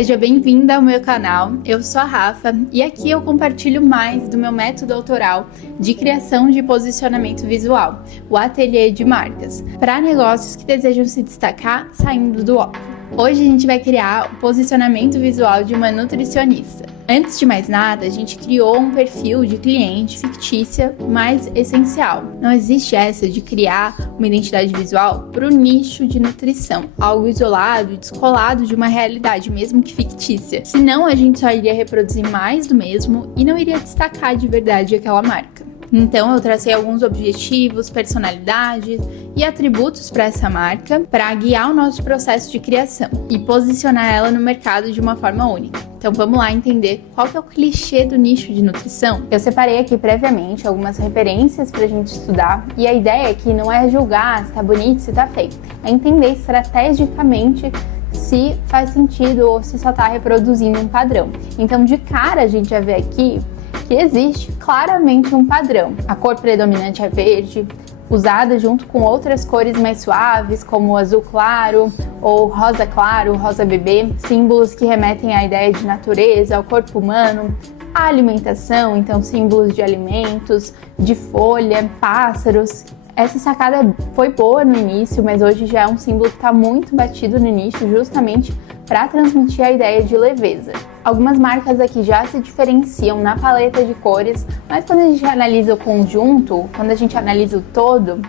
Seja bem-vinda ao meu canal, eu sou a Rafa e aqui eu compartilho mais do meu método autoral de criação de posicionamento visual, o Ateliê de Marcas, para negócios que desejam se destacar saindo do óbvio. Hoje a gente vai criar o posicionamento visual de uma nutricionista. Antes de mais nada, a gente criou um perfil de cliente fictícia mais essencial. Não existe essa de criar uma identidade visual para o nicho de nutrição, algo isolado e descolado de uma realidade, mesmo que fictícia. Senão a gente só iria reproduzir mais do mesmo e não iria destacar de verdade aquela marca. Então eu tracei alguns objetivos, personalidades e atributos para essa marca para guiar o nosso processo de criação e posicionar ela no mercado de uma forma única. Então vamos lá entender qual que é o clichê do nicho de nutrição. Eu separei aqui previamente algumas referências para a gente estudar e a ideia aqui não é julgar se tá bonito, se tá feio, é entender estrategicamente se faz sentido ou se só tá reproduzindo um padrão. Então de cara a gente já vê aqui que existe claramente um padrão. A cor predominante é verde, usada junto com outras cores mais suaves, como o azul claro ou rosa claro, rosa bebê, símbolos que remetem à ideia de natureza, ao corpo humano, à alimentação, então símbolos de alimentos, de folha, pássaros. Essa sacada foi boa no início, mas hoje já é um símbolo que está muito batido no início, justamente para transmitir a ideia de leveza. Algumas marcas aqui já se diferenciam na paleta de cores, mas quando a gente analisa o conjunto, quando a gente analisa o todo,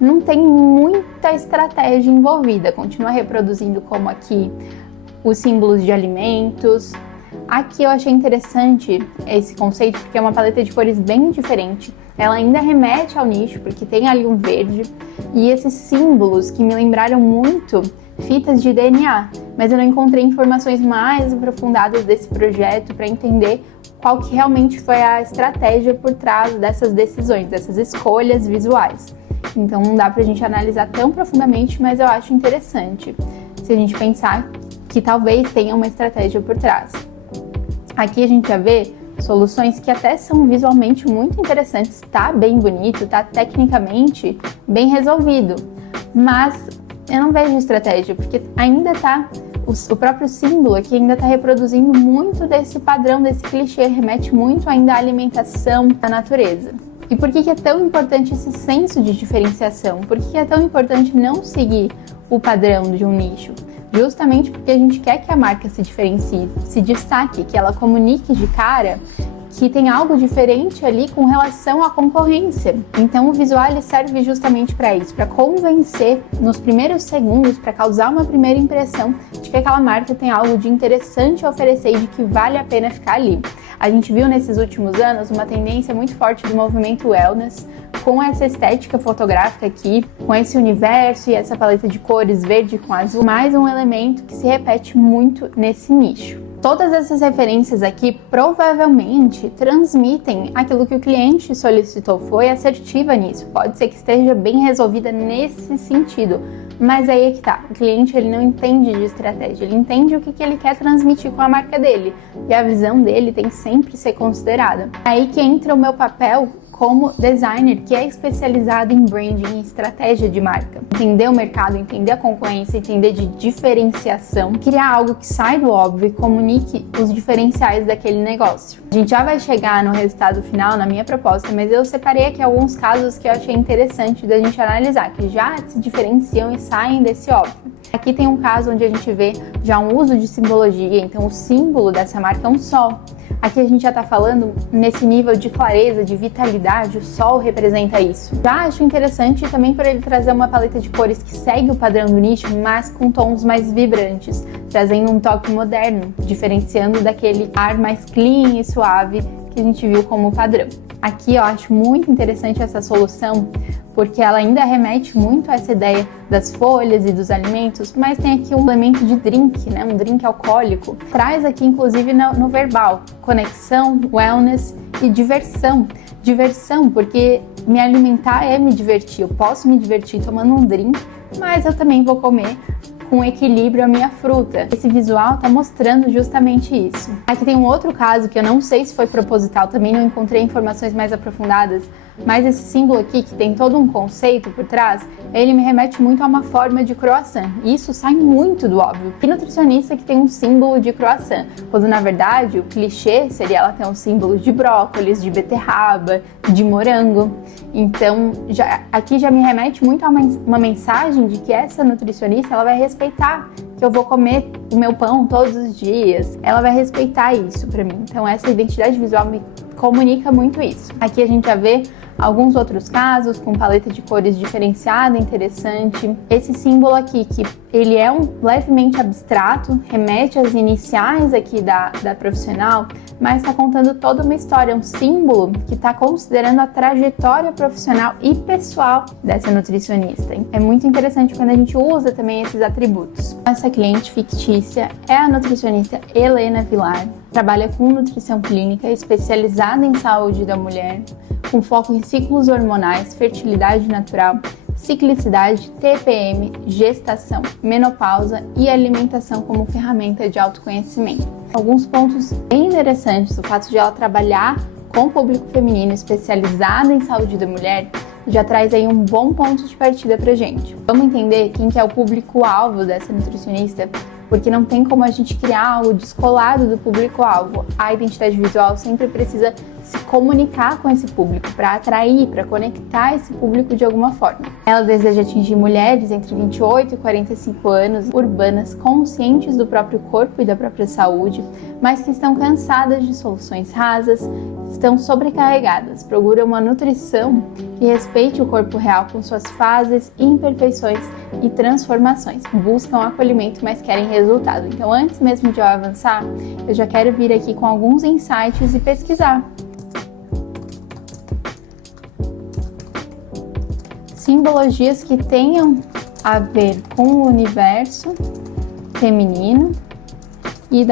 não tem muita estratégia envolvida. Continua reproduzindo como aqui os símbolos de alimentos. Aqui eu achei interessante esse conceito porque é uma paleta de cores bem diferente. Ela ainda remete ao nicho porque tem ali um verde e esses símbolos que me lembraram muito fitas de DNA, mas eu não encontrei informações mais aprofundadas desse projeto para entender qual que realmente foi a estratégia por trás dessas decisões, dessas escolhas visuais. Então não dá pra gente analisar tão profundamente, mas eu acho interessante se a gente pensar que talvez tenha uma estratégia por trás. Aqui a gente já vê soluções que até são visualmente muito interessantes, tá bem bonito, tá tecnicamente bem resolvido, mas eu não vejo estratégia, porque ainda tá, o próprio símbolo aqui ainda tá reproduzindo muito desse padrão, desse clichê, remete muito ainda à alimentação da natureza. E por que é tão importante esse senso de diferenciação? Por que é tão importante não seguir o padrão de um nicho? Justamente porque a gente quer que a marca se diferencie, se destaque, que ela comunique de cara que tem algo diferente ali com relação à concorrência. Então o visual ele serve justamente para isso, para convencer nos primeiros segundos, para causar uma primeira impressão de que aquela marca tem algo de interessante a oferecer e de que vale a pena ficar ali. A gente viu nesses últimos anos uma tendência muito forte do movimento wellness, com essa estética fotográfica aqui, com esse universo e essa paleta de cores verde com azul, mais um elemento que se repete muito nesse nicho. Todas essas referências aqui provavelmente transmitem aquilo que o cliente solicitou, foi assertiva nisso, pode ser que esteja bem resolvida nesse sentido, mas aí é que tá, o cliente ele não entende de estratégia, ele entende o que ele quer transmitir com a marca dele e a visão dele tem que sempre ser considerada. É aí que entra o meu papel como designer que é especializado em branding e estratégia de marca. Entender o mercado, entender a concorrência, entender de diferenciação, criar algo que sai do óbvio e comunique os diferenciais daquele negócio. A gente já vai chegar no resultado final, na minha proposta, mas eu separei aqui alguns casos que eu achei interessante da gente analisar, que já se diferenciam e saem desse óbvio. Aqui tem um caso onde a gente vê já um uso de simbologia, então o símbolo dessa marca é um sol. Aqui a gente já está falando nesse nível de clareza, de vitalidade, o sol representa isso. Já acho interessante também por ele trazer uma paleta de cores que segue o padrão do nicho, mas com tons mais vibrantes, trazendo um toque moderno, diferenciando daquele ar mais clean e suave que a gente viu como padrão. Aqui eu acho muito interessante essa solução, porque ela ainda remete muito a essa ideia das folhas e dos alimentos, mas tem aqui um elemento de drink, né? Um drink alcoólico. Traz aqui, inclusive, no verbal, conexão, wellness e diversão. Diversão, porque me alimentar é me divertir. Eu posso me divertir tomando um drink, mas eu também vou comer com equilíbrio a minha fruta. Esse visual tá mostrando justamente isso. Aqui tem um outro caso que eu não sei se foi proposital, também não encontrei informações mais aprofundadas, mas esse símbolo aqui, que tem todo um conceito por trás, ele me remete muito a uma forma de croissant. E isso sai muito do óbvio. Que nutricionista que tem um símbolo de croissant? Quando, na verdade, o clichê seria ela ter um símbolo de brócolis, de beterraba, de morango. Então, aqui já me remete muito a uma mensagem de que essa nutricionista, ela vai respeitar que eu vou comer o meu pão todos os dias. Ela vai respeitar isso pra mim. Então, essa identidade visual me comunica muito isso. Aqui a gente já vê alguns outros casos com paleta de cores diferenciada, interessante. Esse símbolo aqui, que ele é levemente abstrato, remete às iniciais aqui da profissional, mas está contando toda uma história, um símbolo que está considerando a trajetória profissional e pessoal dessa nutricionista. É muito interessante quando a gente usa também esses atributos. Essa cliente fictícia é a nutricionista Helena Vilar, trabalha com nutrição clínica especializada em saúde da mulher, com foco em ciclos hormonais, fertilidade natural, ciclicidade, TPM, gestação, menopausa e alimentação como ferramenta de autoconhecimento. Alguns pontos bem interessantes, o fato de ela trabalhar com o público feminino especializado em saúde da mulher, já traz aí um bom ponto de partida pra gente. Vamos entender quem que é o público-alvo dessa nutricionista, porque não tem como a gente criar algo descolado do público-alvo. A identidade visual sempre precisa se comunicar com esse público para atrair, para conectar esse público de alguma forma. Ela deseja atingir mulheres entre 28 e 45 anos, urbanas, conscientes do próprio corpo e da própria saúde, mas que estão cansadas de soluções rasas, estão sobrecarregadas, procuram uma nutrição que respeite o corpo real com suas fases, imperfeições e transformações. Buscam acolhimento, mas querem resultado. Então, antes mesmo de eu avançar, eu já quero vir aqui com alguns insights e pesquisar. Simbologias que tenham a ver com o universo feminino e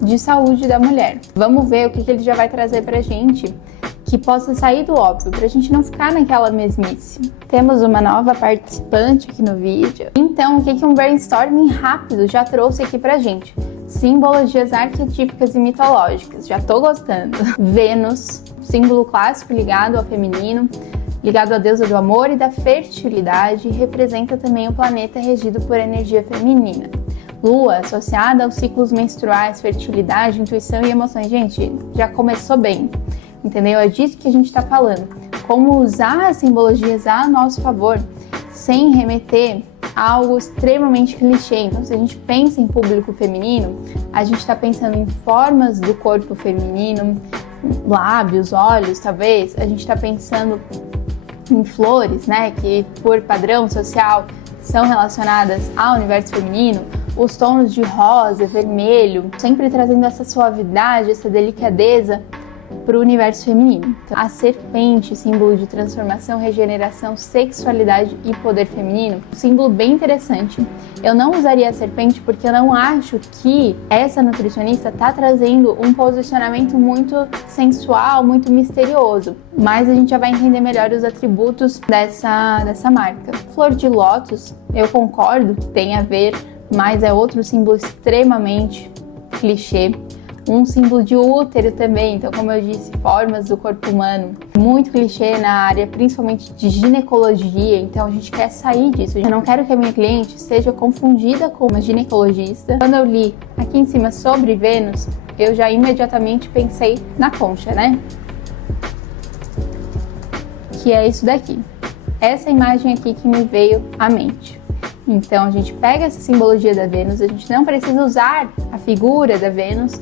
de saúde da mulher. Vamos ver o que ele já vai trazer pra gente que possa sair do óbvio, pra gente não ficar naquela mesmice. Temos uma nova participante aqui no vídeo. Então, o que um brainstorming rápido já trouxe aqui pra gente? Simbologias arquetípicas e mitológicas, já tô gostando. Vênus, símbolo clássico ligado ao feminino, ligado à deusa do amor e da fertilidade, representa também o planeta regido por energia feminina. Lua, associada aos ciclos menstruais, fertilidade, intuição e emoções. Gente, já começou bem, entendeu? É disso que a gente está falando. Como usar as simbologias a nosso favor, sem remeter a algo extremamente clichê. Então, se a gente pensa em público feminino, a gente está pensando em formas do corpo feminino, lábios, olhos, talvez. A gente está pensando em flores, né, que por padrão social são relacionadas ao universo feminino, os tons de rosa, vermelho, sempre trazendo essa suavidade, essa delicadeza para o universo feminino. Então, a serpente, símbolo de transformação, regeneração, sexualidade e poder feminino, um símbolo bem interessante. Eu não usaria a serpente porque eu não acho que essa nutricionista está trazendo um posicionamento muito sensual, muito misterioso, mas a gente já vai entender melhor os atributos dessa marca. Flor de lótus, eu concordo que tem a ver, mas é outro símbolo extremamente clichê. Um símbolo de útero também, então, como eu disse, formas do corpo humano, muito clichê na área, principalmente de ginecologia, então a gente quer sair disso. Eu não quero que a minha cliente seja confundida com uma ginecologista. Quando eu li aqui em cima sobre Vênus, eu já imediatamente pensei na concha, né? Que é isso daqui. Essa imagem aqui que me veio à mente. Então, a gente pega essa simbologia da Vênus, a gente não precisa usar a figura da Vênus,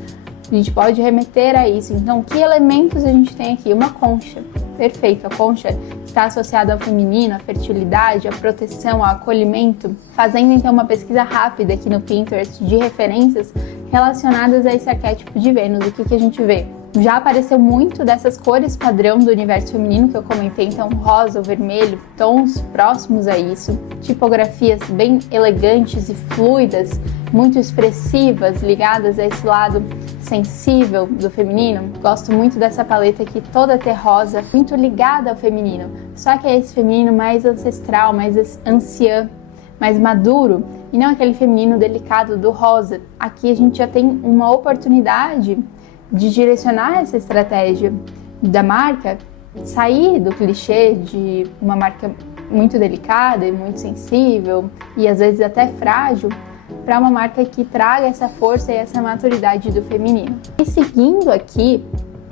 a gente pode remeter a isso. Então, que elementos a gente tem aqui? Uma concha. Perfeito, a concha está associada ao feminino, à fertilidade, à proteção, ao acolhimento. Fazendo então uma pesquisa rápida aqui no Pinterest de referências relacionadas a esse arquétipo de Vênus, o que a gente vê? Já apareceu muito dessas cores padrão do universo feminino que eu comentei, então rosa, vermelho, tons próximos a isso, tipografias bem elegantes e fluidas, muito expressivas, ligadas a esse lado sensível do feminino. Gosto muito dessa paleta aqui, toda terrosa, muito ligada ao feminino, só que é esse feminino mais ancestral, mais anciã, mais maduro e não aquele feminino delicado do rosa. Aqui a gente já tem uma oportunidade de direcionar essa estratégia da marca, sair do clichê de uma marca muito delicada e muito sensível e às vezes até frágil, para uma marca que traga essa força e essa maturidade do feminino. E seguindo aqui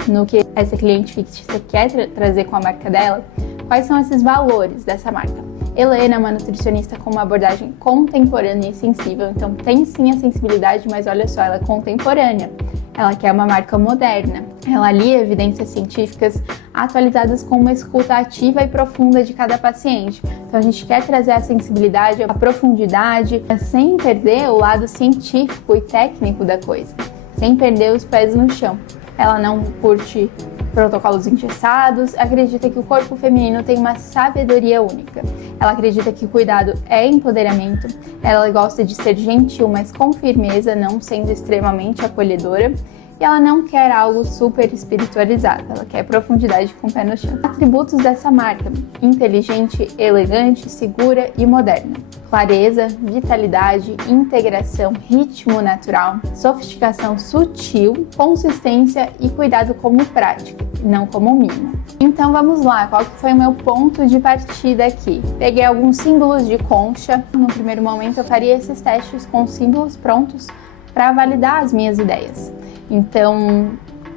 no que essa cliente fictícia quer trazer com a marca dela, quais são esses valores dessa marca? Helena é uma nutricionista com uma abordagem contemporânea e sensível, então tem sim a sensibilidade, mas olha só, ela é contemporânea. Ela quer uma marca moderna. Ela alia evidências científicas atualizadas com uma escuta ativa e profunda de cada paciente. Então a gente quer trazer a sensibilidade, a profundidade, sem perder o lado científico e técnico da coisa, sem perder os pés no chão. Ela não curte protocolos engessados, acredita que o corpo feminino tem uma sabedoria única. Ela acredita que o cuidado é empoderamento, ela gosta de ser gentil, mas com firmeza, não sendo extremamente acolhedora, e ela não quer algo super espiritualizado, ela quer profundidade com o pé no chão. Atributos dessa marca: inteligente, elegante, segura e moderna. Clareza, vitalidade, integração, ritmo natural, sofisticação sutil, consistência e cuidado como prática, não como mimo. Então vamos lá, qual que foi o meu ponto de partida aqui? Peguei alguns símbolos de concha. No primeiro momento eu faria esses testes com símbolos prontos para validar as minhas ideias. Então,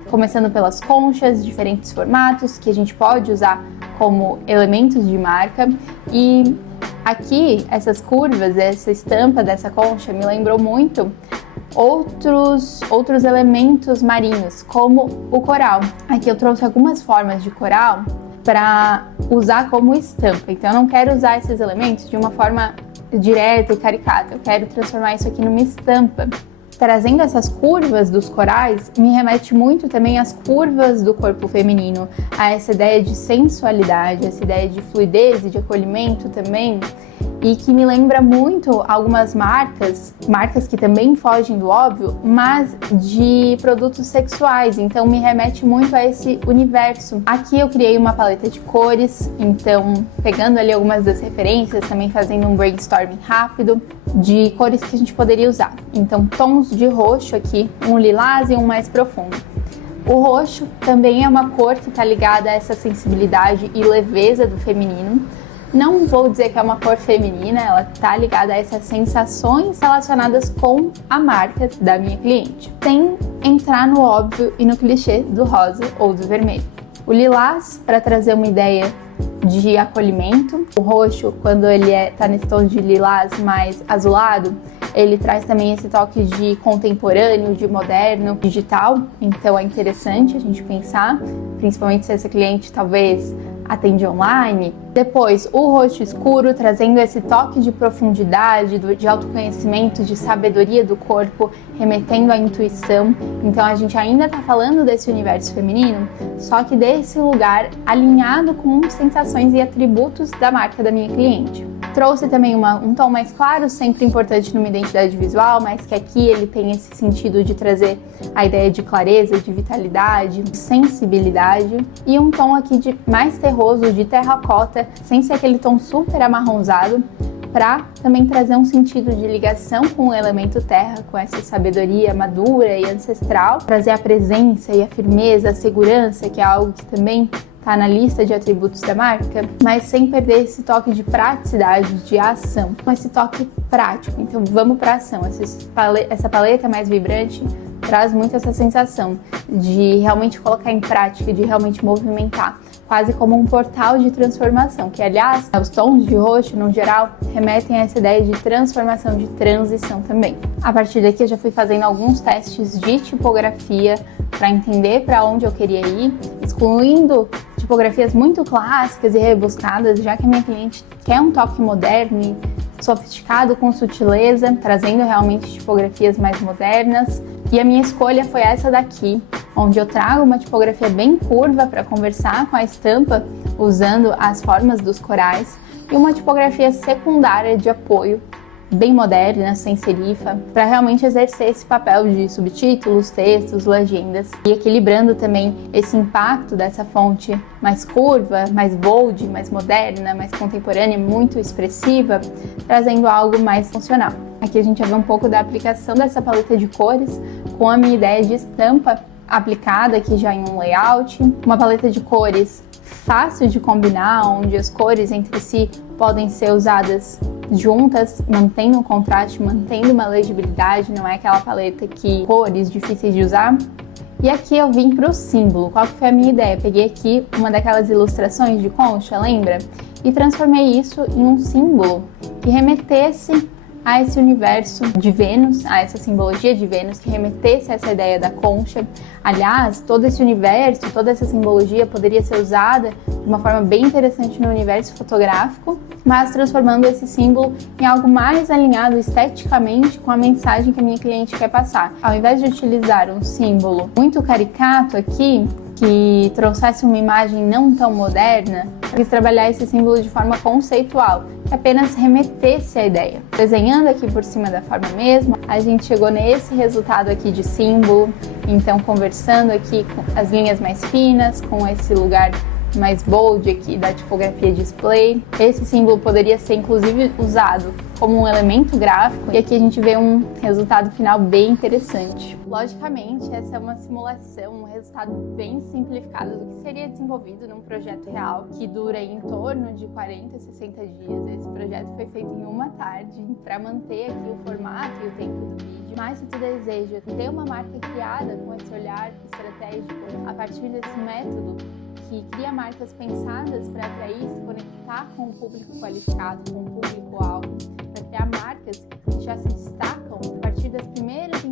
começando pelas conchas, diferentes formatos que a gente pode usar como elementos de marca. E aqui, essas curvas, essa estampa dessa concha me lembrou muito outros elementos marinhos, como o coral. Aqui eu trouxe algumas formas de coral para usar como estampa. Então, eu não quero usar esses elementos de uma forma direta e caricata. Eu quero transformar isso aqui numa estampa. Trazendo essas curvas dos corais, me remete muito também às curvas do corpo feminino, a essa ideia de sensualidade, essa ideia de fluidez e de acolhimento também, e que me lembra muito algumas marcas que também fogem do óbvio, mas de produtos sexuais, então me remete muito a esse universo. Aqui eu criei uma paleta de cores, então pegando ali algumas das referências, também fazendo um brainstorming rápido de cores que a gente poderia usar. Então tons de roxo aqui, um lilás e um mais profundo. O roxo também é uma cor que está ligada a essa sensibilidade e leveza do feminino. Não vou dizer que é uma cor feminina, ela está ligada a essas sensações relacionadas com a marca da minha cliente, sem entrar no óbvio e no clichê do rosa ou do vermelho. O lilás, para trazer uma ideia de acolhimento. O roxo, quando ele está nesse tom de lilás mais azulado, ele traz também esse toque de contemporâneo, de moderno, digital. Então é interessante a gente pensar, principalmente se esse cliente talvez atende online. Depois, o roxo escuro, trazendo esse toque de profundidade, de autoconhecimento, de sabedoria do corpo, remetendo à intuição. Então a gente ainda está falando desse universo feminino, só que desse lugar alinhado com sensações e atributos da marca da minha cliente. Trouxe também um tom mais claro, sempre importante numa identidade visual, mas que aqui ele tem esse sentido de trazer a ideia de clareza, de vitalidade, de sensibilidade. E um tom aqui de mais terroso, de terracota, sem ser aquele tom super amarronzado, para também trazer um sentido de ligação com o elemento terra, com essa sabedoria madura e ancestral, trazer a presença e a firmeza, a segurança, que é algo que também está na lista de atributos da marca, mas sem perder esse toque de praticidade, de ação, com esse toque prático. Então vamos para ação. Essa paleta mais vibrante traz muito essa sensação de realmente colocar em prática, de realmente movimentar, quase como um portal de transformação, que aliás, os tons de roxo, no geral, remetem a essa ideia de transformação, de transição também. A partir daqui eu já fui fazendo alguns testes de tipografia para entender para onde eu queria ir, excluindo tipografias muito clássicas e rebuscadas, já que a minha cliente quer um toque moderno e sofisticado com sutileza, trazendo realmente tipografias mais modernas. E a minha escolha foi essa daqui, onde eu trago uma tipografia bem curva para conversar com a estampa, usando as formas dos corais, e uma tipografia secundária de apoio bem moderna, sem serifa, para realmente exercer esse papel de subtítulos, textos, legendas e equilibrando também esse impacto dessa fonte mais curva, mais bold, mais moderna, mais contemporânea, muito expressiva, trazendo algo mais funcional. Aqui a gente vai ver um pouco da aplicação dessa paleta de cores com a minha ideia de estampa aplicada aqui já em um layout, uma paleta de cores fácil de combinar, onde as cores entre si podem ser usadas juntas, mantendo um contraste, mantendo uma legibilidade, não é aquela paleta que cores difíceis de usar. E aqui eu vim para o símbolo. Qual que foi a minha ideia? Peguei aqui uma daquelas ilustrações de concha, lembra? E transformei isso em um símbolo que remetesse a esse universo de Vênus, a essa simbologia de Vênus, que remetesse a essa ideia da concha. Aliás, todo esse universo, toda essa simbologia poderia ser usada de uma forma bem interessante no universo fotográfico, mas transformando esse símbolo em algo mais alinhado esteticamente com a mensagem que a minha cliente quer passar. Ao invés de utilizar um símbolo muito caricato aqui, que trouxesse uma imagem não tão moderna, eu quis trabalhar esse símbolo de forma conceitual, que apenas remetesse à ideia. Desenhando aqui por cima da forma mesmo, a gente chegou nesse resultado aqui de símbolo, então conversando aqui com as linhas mais finas, com esse lugar mais bold aqui da tipografia display. Esse símbolo poderia ser inclusive usado como um elemento gráfico e aqui a gente vê um resultado final bem interessante. Logicamente, essa é uma simulação, um resultado bem simplificado do que seria desenvolvido num projeto real que dura em torno de 40 a 60 dias. Esse projeto foi feito em uma tarde para manter aqui o formato e o tempo do vídeo. Mas se tu deseja ter uma marca criada com esse olhar estratégico a partir desse método, que cria marcas pensadas para atrair e se conectar com o público qualificado, com o público-alvo, para criar marcas que já se destacam a partir das primeiras